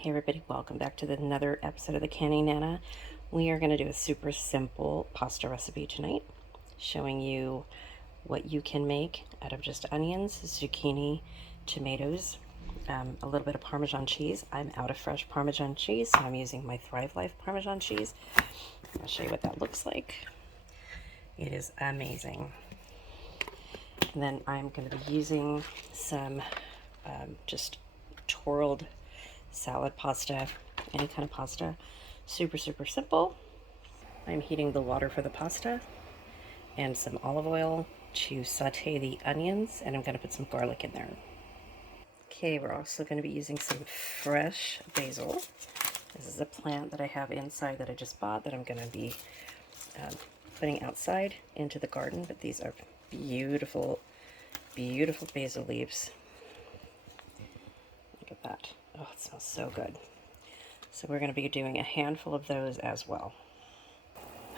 Hey everybody, welcome back to another episode of the Canny Nana. We are going to do a super simple pasta recipe tonight, showing you what you can make out of just onions, zucchini, tomatoes, a little bit of Parmesan cheese. I'm out of fresh Parmesan cheese, so I'm using my Thrive Life Parmesan cheese. I'll show you what that looks like. It is amazing. And then I'm going to be using some just twirled salad pasta, any kind of pasta. Super simple. I'm heating the water for the pasta and some olive oil to saute the onions, and I'm going to put some garlic in there. Okay, we're also going to be using some fresh basil. This is a plant that I have inside that I just bought that I'm going to be putting outside into the garden, but these are beautiful basil leaves. Look at that. Oh, it smells so good. So we're going to be doing a handful of those as well.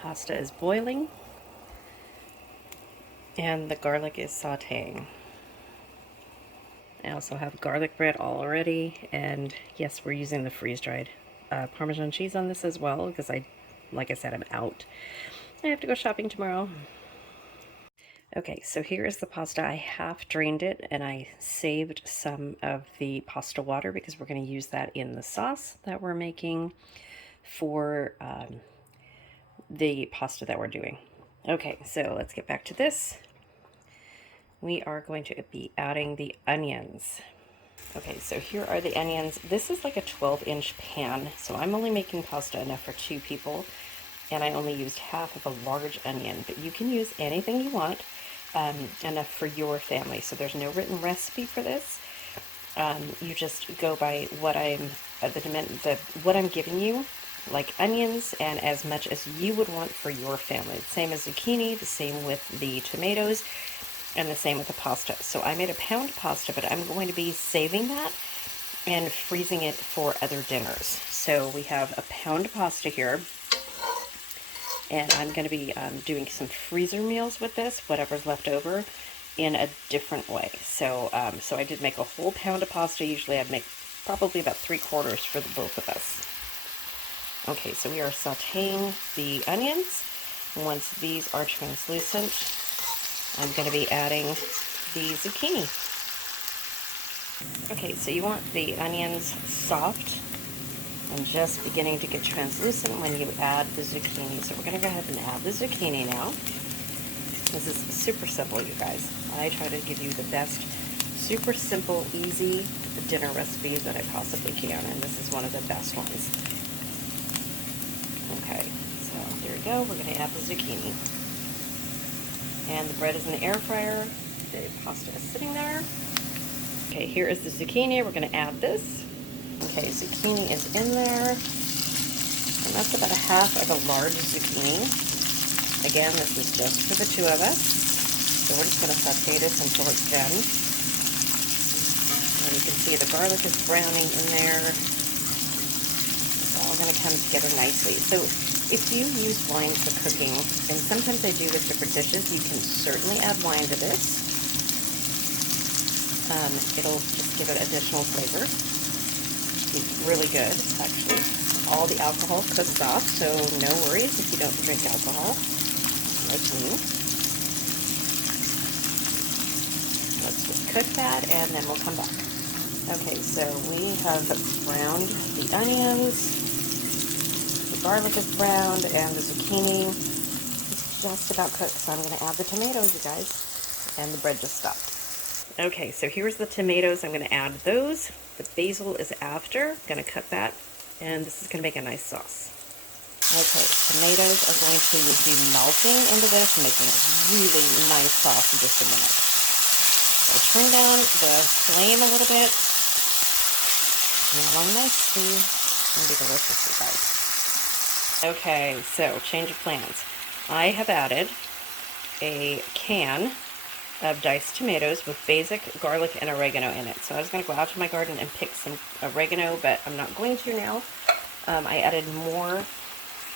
Pasta is boiling and the garlic is sauteing. I also have garlic bread already, and yes, we're using the freeze-dried Parmesan cheese on this as well because like I said, I'm out. I have to go shopping tomorrow. Okay, so here is the pasta. I half drained it and I saved some of the pasta water because we're going to use that in the sauce that we're making for the pasta that we're doing. Okay, so let's get back to this. We are going to be adding the onions. Okay, so here are the onions. This is like a 12-inch pan, so I'm only making pasta enough for 2 people, and I only used half of a large onion, but you can use anything you want, enough for your family. So there's no written recipe for this. You just go by what what I'm giving you, like onions, and as much as you would want for your family. The same as zucchini, the same with the tomatoes, and the same with the pasta. So I made a pound pasta, but I'm going to be saving that and freezing it for other dinners. So we have a pound pasta here, and I'm going to be doing some freezer meals with this, whatever's left over, in a different way. So so I did make a whole pound of pasta. Usually I'd make probably about 3/4 for the both of us. Okay, so we are sauteing the onions. Once these are translucent, I'm going to be adding the zucchini. Okay, so you want the onions soft and just beginning to get translucent when you add the zucchini. So we're going to go ahead and add the zucchini now. This is super simple, you guys. I try to give you the best, super simple, easy dinner recipes that I possibly can, and this is one of the best ones. Okay, so there we go. We're going to add the zucchini. And the bread is in the air fryer. The pasta is sitting there. Okay, here is the zucchini. We're going to add this. Okay, zucchini is in there. And that's about a half of a large zucchini. Again, this is just for the 2 of us. So we're just going to saute this until it's done. And you can see the garlic is browning in there. It's all going to come together nicely. So if you use wine for cooking, and sometimes I do with different dishes, you can certainly add wine to this. It'll just give it additional flavor. It's really good, actually. All the alcohol cooks off, so no worries if you don't drink alcohol, like me. Let's just cook that, and then we'll come back. Okay, so we have browned the onions, the garlic is browned, and the zucchini is just about cooked, so I'm going to add the tomatoes, you guys, and the bread just stopped. Okay, so here's the tomatoes. I'm going to add those. The basil is after. I'm going to cut that, and this is going to make a nice sauce. Okay, tomatoes are going to be melting into this, making a really nice sauce in just a minute. So turn down the flame a little bit. Along nicely. It's going to be delicious, you guys. Okay, so change of plans. I have added a can of diced tomatoes with basil, garlic, and oregano in it. So I was going to go out to my garden and pick some oregano, but I'm not going to now. I added more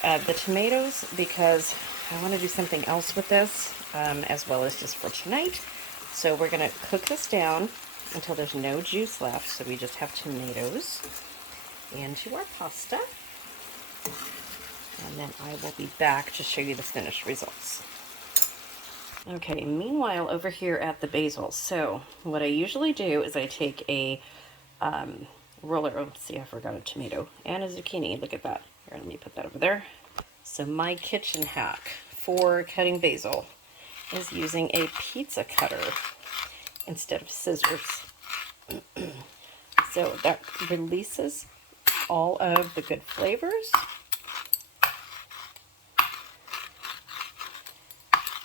of the tomatoes because I want to do something else with this, as well as just for tonight. So we're going to cook this down until there's no juice left, so we just have tomatoes. into our pasta. And then I will be back to show you the finished results. Okay, meanwhile over here at the basil, so what I usually do is I take a roller, oh, see, I forgot a tomato, and a zucchini, look at that. Here, let me put that over there. So my kitchen hack for cutting basil is using a pizza cutter instead of scissors. So that releases all of the good flavors.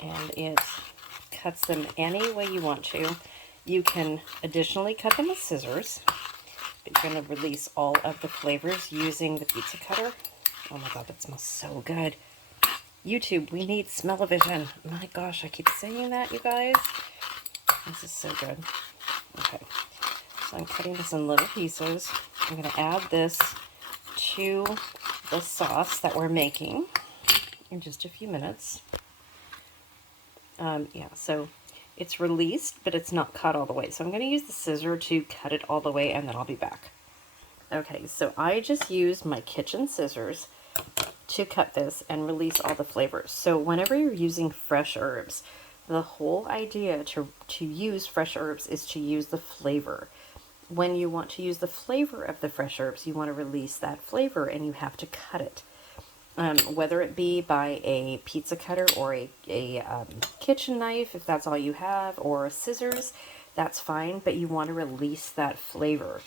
And it cuts them any way you want to. You can additionally cut them with scissors, but you're going to release all of the flavors using the pizza cutter. Oh my god, that smells so good. YouTube, we need smell-o-vision. My gosh, I keep saying that, you guys. This is so good. Okay, so I'm cutting this in little pieces. I'm going to add this to the sauce that we're making in just a few minutes. Yeah, so it's released, but it's not cut all the way. So I'm going to use the scissor to cut it all the way, and then I'll be back. Okay, so I just used my kitchen scissors to cut this and release all the flavors. So whenever you're using fresh herbs, the whole idea to use fresh herbs is to use the flavor. When you want to use the flavor of the fresh herbs, you want to release that flavor, and you have to cut it. Whether it be by a pizza cutter or a kitchen knife, if that's all you have, or scissors, that's fine, but you want to release that flavor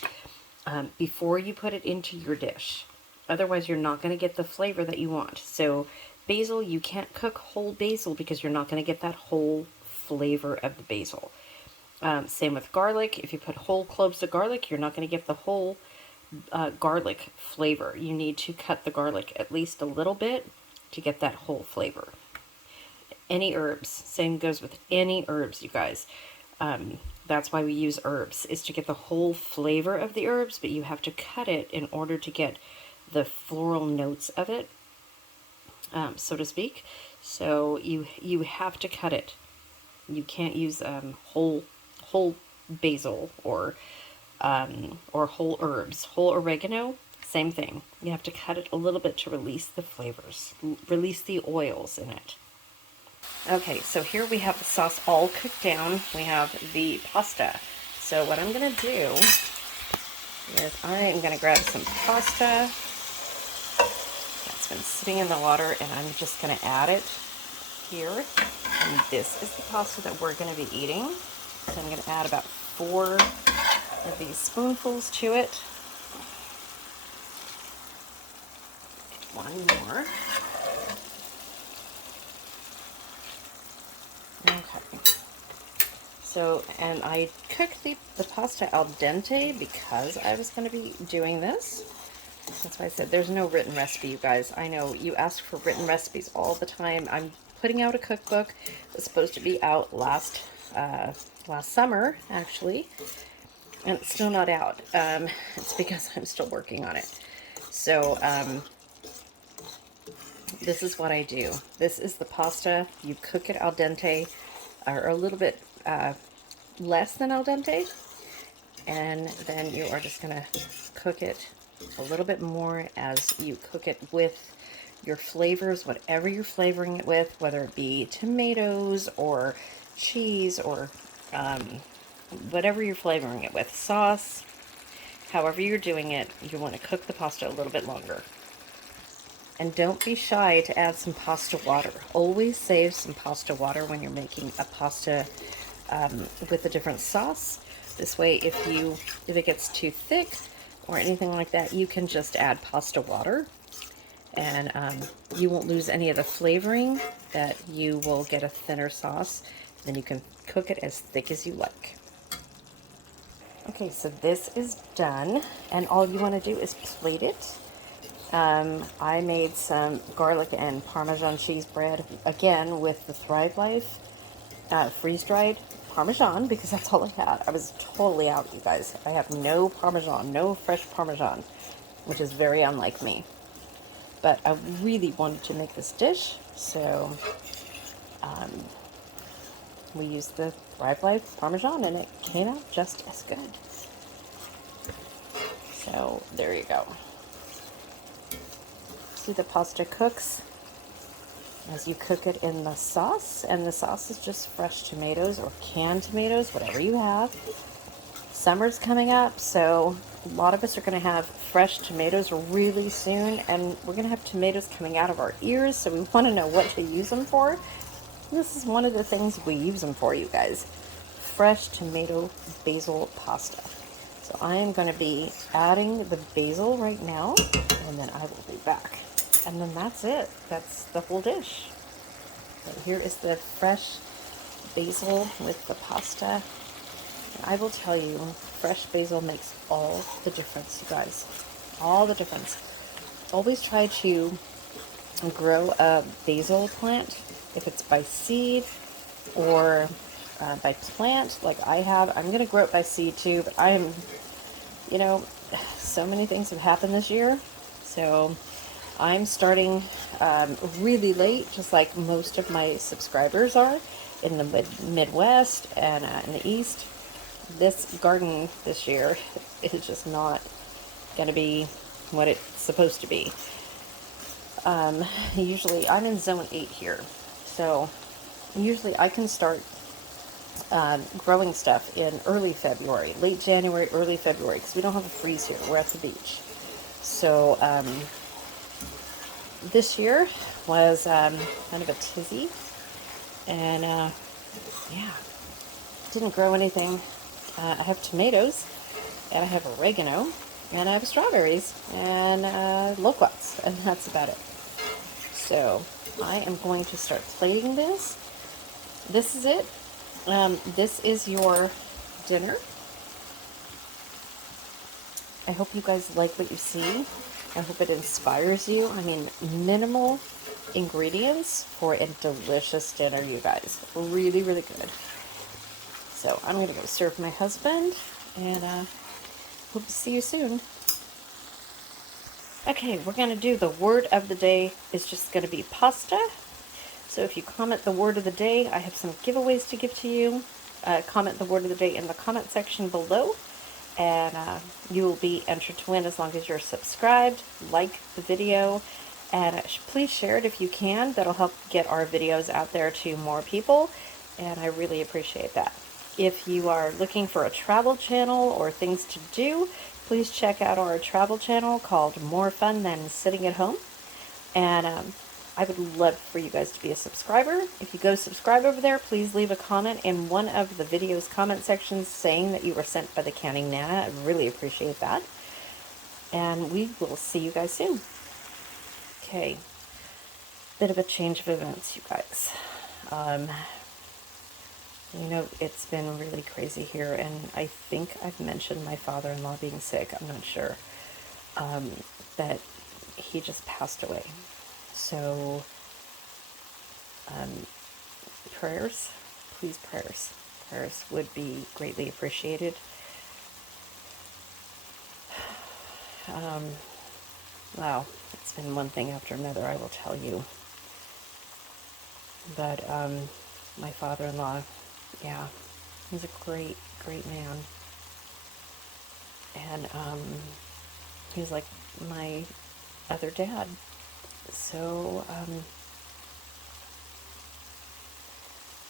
before you put it into your dish. Otherwise, you're not going to get the flavor that you want. So basil, you can't cook whole basil because you're not going to get that whole flavor of the basil. Same with garlic. If you put whole cloves of garlic, you're not going to get the whole garlic flavor. You need to cut the garlic at least a little bit to get that whole flavor. Any herbs, same goes with any herbs, you guys. That's why we use herbs, is to get the whole flavor of the herbs, but you have to cut it in order to get the floral notes of it, so to speak. So you have to cut it. You can't use whole basil or whole herbs. Whole oregano, same thing. You have to cut it a little bit to release the flavors, release the oils in it. Okay, so here we have the sauce all cooked down. We have the pasta. So what I'm going to do is I am going to grab some pasta that's been sitting in the water, and I'm just going to add it here. And this is the pasta that we're going to be eating. So I'm going to add about 4 of these spoonfuls to it. One more. Okay. So, and I cooked the pasta al dente because I was going to be doing this. That's why I said there's no written recipe, you guys. I know you ask for written recipes all the time. I'm putting out a cookbook. It was supposed to be out last summer, actually. And it's still not out. It's because I'm still working on it. So, this is what I do. This is the pasta. You cook it al dente, or a little bit less than al dente. And then you are just going to cook it a little bit more as you cook it with your flavors, whatever you're flavoring it with, whether it be tomatoes or cheese or whatever you're flavoring it with, sauce, however you're doing it, you want to cook the pasta a little bit longer. And don't be shy to add some pasta water. Always save some pasta water when you're making a pasta with a different sauce. This way, if it gets too thick or anything like that, you can just add pasta water, and you won't lose any of the flavoring, that you will get a thinner sauce. Then you can cook it as thick as you like. Okay, so this is done, and all you want to do is plate it. I made some garlic and Parmesan cheese bread, again with the Thrive Life freeze-dried Parmesan, because that's all I had. I was totally out, you guys. I have no Parmesan, no fresh Parmesan, which is very unlike me. But I really wanted to make this dish, so we used the Thrive Life Parmesan, and it came out just as good. So there you go. See, the pasta cooks as you cook it in the sauce, and the sauce is just fresh tomatoes or canned tomatoes, whatever you have. Summer's coming up, so a lot of us are going to have fresh tomatoes really soon, and we're going to have tomatoes coming out of our ears, so we want to know what to use them for. This is one of the things we use them for, you guys. Fresh tomato basil pasta. So I am going to be adding the basil right now, and then I will be back. And then that's it. That's the whole dish. So here is the fresh basil with the pasta. I will tell you, fresh basil makes all the difference, you guys. All the difference. Always try to grow a basil plant, if it's by seed or by plant, like I have. I'm going to grow it by seed too, but I'm, you know, so many things have happened this year. So I'm starting really late, just like most of my subscribers are in the Midwest and in the East. This garden this year is just not going to be what it's supposed to be. Usually I'm in zone 8 here, so usually I can start growing stuff in early February, late January, early February, because we don't have a freeze here. We're at the beach. So this year was kind of a tizzy, and yeah, didn't grow anything. I have tomatoes, and I have oregano, and I have strawberries, and loquats, and that's about it. So I am going to start plating this. This is it. This is your dinner. I hope you guys like what you see. I hope it inspires you. I mean, minimal ingredients for a delicious dinner, you guys. Really, really good. So I'm going to go serve my husband, and hope to see you soon. Okay, we're going to do the word of the day. It's just going to be pasta. So if you comment the word of the day, I have some giveaways to give to you. Comment the word of the day in the comment section below, and you will be entered to win as long as you're subscribed, like the video, and please share it if you can. That'll help get our videos out there to more people, and I really appreciate that. If you are looking for a travel channel or things to do, please check out our travel channel called More Fun Than Sitting at Home. And I would love for you guys to be a subscriber. If you go subscribe over there, please leave a comment in one of the video's comment sections saying that you were sent by the Canning Nana. I really appreciate that. And we will see you guys soon. Okay, bit of a change of events, you guys. You know, it's been really crazy here, and I think I've mentioned my father-in-law being sick. I'm not sure. But he just passed away. So, prayers, please prayers. Prayers would be greatly appreciated. Wow, it's been one thing after another, I will tell you. But, my father-in-law, yeah, he's a great, great man. And, he's like my other dad. So,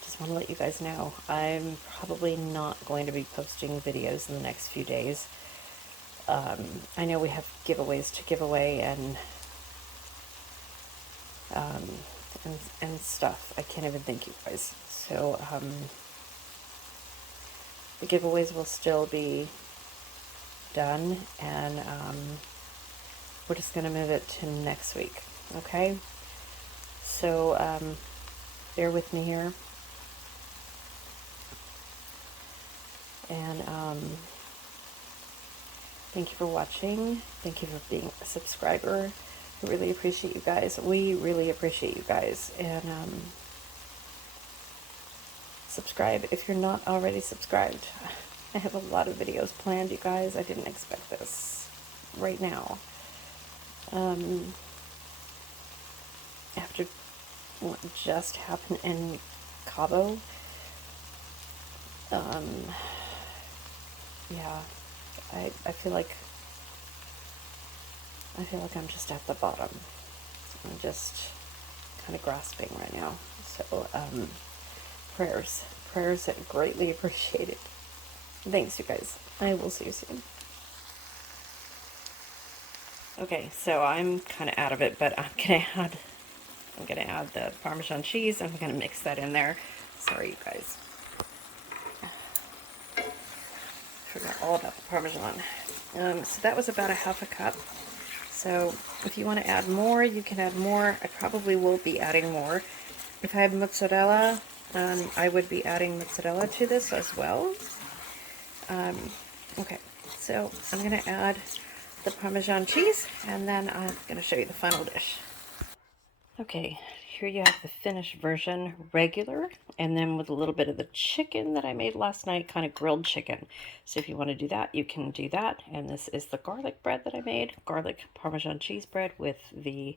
just want to let you guys know, I'm probably not going to be posting videos in the next few days. I know we have giveaways to give away and stuff. I can't even think, you guys. So, the giveaways will still be done, and we're just going to move it to next week, okay? So, bear with me here. And thank you for watching. Thank you for being a subscriber. I really appreciate you guys. We really appreciate you guys. And subscribe if you're not already subscribed. I have a lot of videos planned, you guys. I didn't expect this right now. After what just happened in Cabo, yeah, I feel like I feel like I'm just at the bottom. I'm just kind of grasping right now. So, prayers. Prayers are greatly appreciated. Thanks, you guys. I will see you soon. Okay, so I'm kind of out of it, but I'm gonna add the Parmesan cheese. I'm gonna mix that in there. Sorry, you guys. Forgot all about the Parmesan. So that was about a half a cup. So if you want to add more, you can add more. I probably will be adding more. If I have mozzarella, I would be adding mozzarella to this as well. Okay, so I'm going to add the Parmesan cheese, and then I'm going to show you the final dish. Okay, here you have the finished version, regular, and then with a little bit of the chicken that I made last night, kind of grilled chicken. So if you want to do that, you can do that. And this is the garlic bread that I made, garlic Parmesan cheese bread with the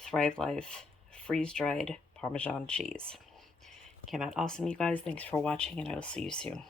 Thrive Life freeze-dried Parmesan cheese. Came out awesome, you guys. Thanks for watching, and I will see you soon.